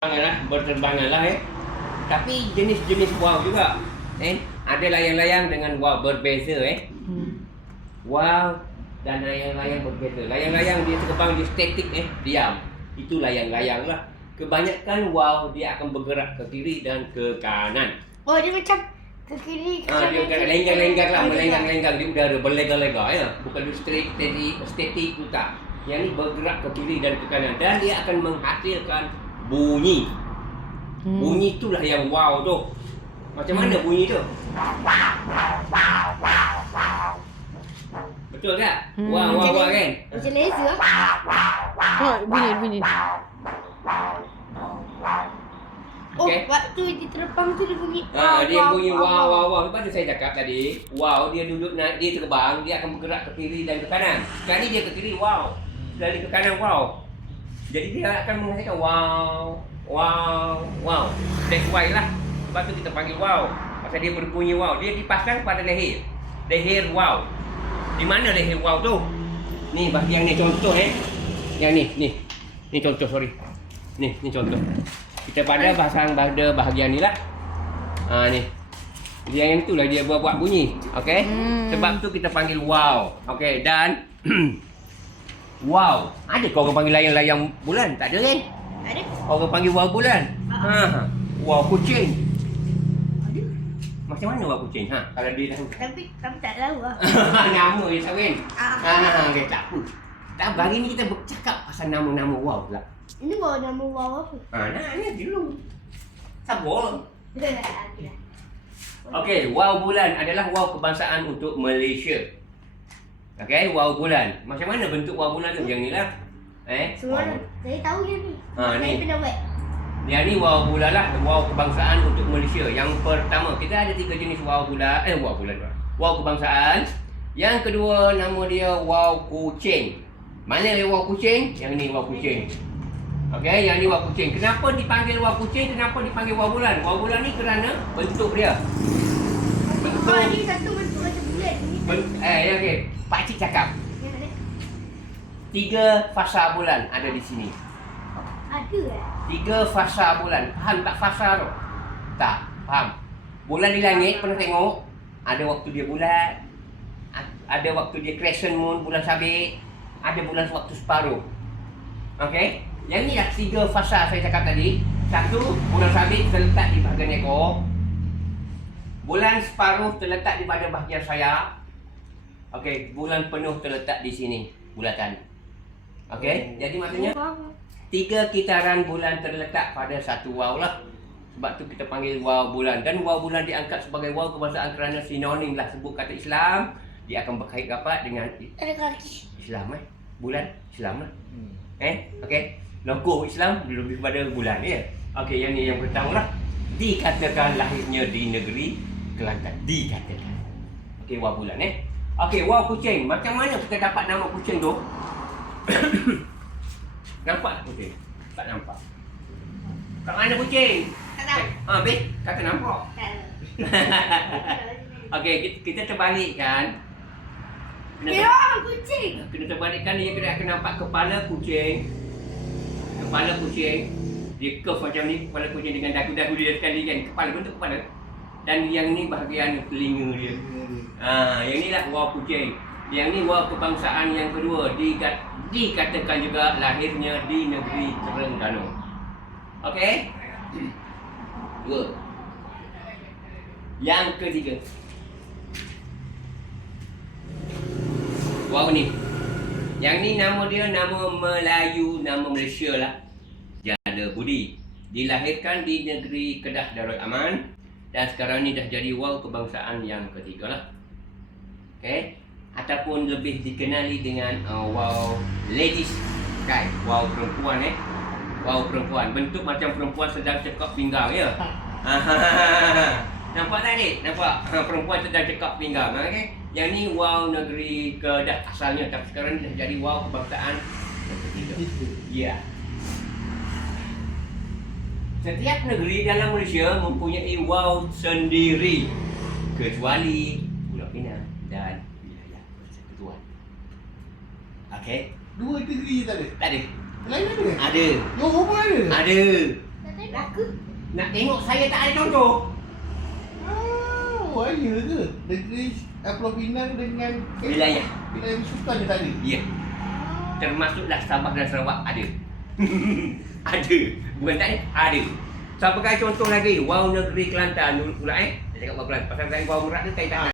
Berterbanganlah Tapi jenis-jenis wow juga Ada layang-layang dengan wow berbeza Wow dan layang-layang berbeza. Layang-layang dia terbang, dia statik diam. Itu layang-layang lah. Kebanyakan wow dia akan bergerak ke kiri dan ke kanan. Oh, dia macam ke kiri ke kanan. Dia lenggang-lenggang lah, melenggang-lenggang di udara, berlega-lega ya. Bukan dia statik tu tak. Yang ni bergerak ke kiri dan ke kanan dan dia akan menghasilkan bunyi. Bunyi itulah yang wow tu. Macam mana bunyi tu? Betul tak? Wow kan? Macam laser. Oh, bunyi. Oh, Okay. waktu dia terbang tu dia bunyi. Dia bunyi wow. Lepas tu saya cakap tadi, wow dia duduk naik, dia terbang, dia akan bergerak ke kiri dan ke kanan. Sekali dia ke kiri, wow. Sekali ke kanan, wow. Jadi dia akan menghasilkan wow. That's why lah. Sebab tu kita panggil wow. Pasal dia berbunyi wow. Dia dipasang pada leher. Leher wow. Di mana leher wow tu? Ni bahagian ni contoh Yang ni. Ni contoh, sorry. Ni contoh. Kita pasang pada bahagian ni lah. Ni. Yang itulah dia buat bunyi. Okey? Sebab tu kita panggil wow. Okey, dan wow. Ada kau orang panggil layang-layang bulan? Tak ada kan? Ada. Orang panggil wow bulan. Wow kucing. Ada. Macam mana wow kucing? Kalau dia tahu. Tapi tak tahu lah. Nama dia tahu kan? Okay, tak apa. Tak, hari ni kita bercakap pasal nama-nama wow pula. Ini bawa nama wow apa? Ni dulu. Sabar. Okey, wow bulan adalah wow kebangsaan untuk Malaysia. Okey, wow bulan. Macam mana bentuk wow bulan tu? Yang ni lah. Semua saya tahu yang ni. Saya ni. pernah buat. Yang ni wow bulan lah. Wow kebangsaan untuk Malaysia. Yang pertama, kita ada 3 jenis wow bulan. Wow kebangsaan. Yang kedua, nama dia wow kucing. Mana dia wow kucing? Yang ni wow kucing. Okey, yang ni wow kucing. Kenapa dipanggil wow kucing? Kenapa dipanggil wow bulan? Wow bulan ni kerana bentuk dia. Oh, ni satu bentuk macam bulat. Okey. Pakcik cakap. 3 fasa bulan ada di sini. Ada 3 fasa bulan. Faham tak fasa tu? Tak, faham. Bulan di langit pernah tengok? Ada waktu dia bulat. Ada waktu dia crescent moon, bulan sabit. Ada bulan waktu separuh. Okey? Yang ni dah 3 fasa saya cakap tadi. Satu, bulan sabit terletak di bahagian ekor. Bulan separuh terletak di pada bahagian sayap. Okey, bulan penuh terletak di sini, bulatan. Okey, jadi maksudnya 3 kitaran bulan terletak pada satu wow lah. Sebab tu kita panggil wow bulan. Dan wow bulan diangkat sebagai wow kebangsaan kerana sinonim lah sebut kata Islam. Dia akan berkait rapat dengan ada kaki. Islam bulan Islam lah. Okey. Logo Islam lebih kepada bulan ya. Okey, yang ni yang pertama lah. Dikatakan lahirnya di negeri Kelantan. Dikatakan. Okey, wow bulan Okey, wow kucing. Macam mana kita dapat nama kucing tu? Nampak kucing? Tak nampak. Kat mana kucing? Tak tahu. Beb, kata nampak. Okey, kita terbalikkan. Kucing. Kena terbalikkan, dia kena akan nampak kepala kucing. Kepala kucing dia curve macam ni, kepala kucing dengan dagu-dagu dia sekali kan, kepala, bentuk kepala. Dan yang ni bahagian telinga dia. Yang ni lah wow kucing. Yang ni wow kebangsaan yang kedua, dikatakan juga lahirnya di negeri Terengganu. Okey? 2. Yang ketiga, wow ni. Yang ni nama dia nama Melayu, nama Malaysia lah. Janda Budi. Dilahirkan di negeri Kedah Darul Aman. Dan sekarang ni dah jadi wow kebangsaan yang ketiga lah. Okay. Ataupun lebih dikenali dengan wow ladies guy. Wow perempuan Wow perempuan. Bentuk macam perempuan sedang cekap pinggang ya. Nampak tak ni? Nampak? Perempuan sedang cekap pinggang. Okay. Yang ni wow negeri Kedah asalnya, tapi sekarang ni dah jadi wow kebangsaan yang ketiga. Ya. Setiap negeri dalam Malaysia mempunyai wow sendiri, kecuali Pulau Pinang dan wilayah Persekutuan. Okey. 2 negeri tak ada? Tak ada. Lain ada? Ada. Johor pun ada? Ada. ke? Nak tengok saya tak ada contoh. Ya ke? Negeri Pulau Pinang dengan Wilayah. wilayah sukan je tak ada. Ya. Termasuklah Sabah dan Sarawak ada. Ada. Bukan tak ada, ada. Saya pakai contoh lagi. Wow negeri Kelantan dulu pula Saya cakap Wow Kelantan. Pasal saya Wow Merak tu saya tak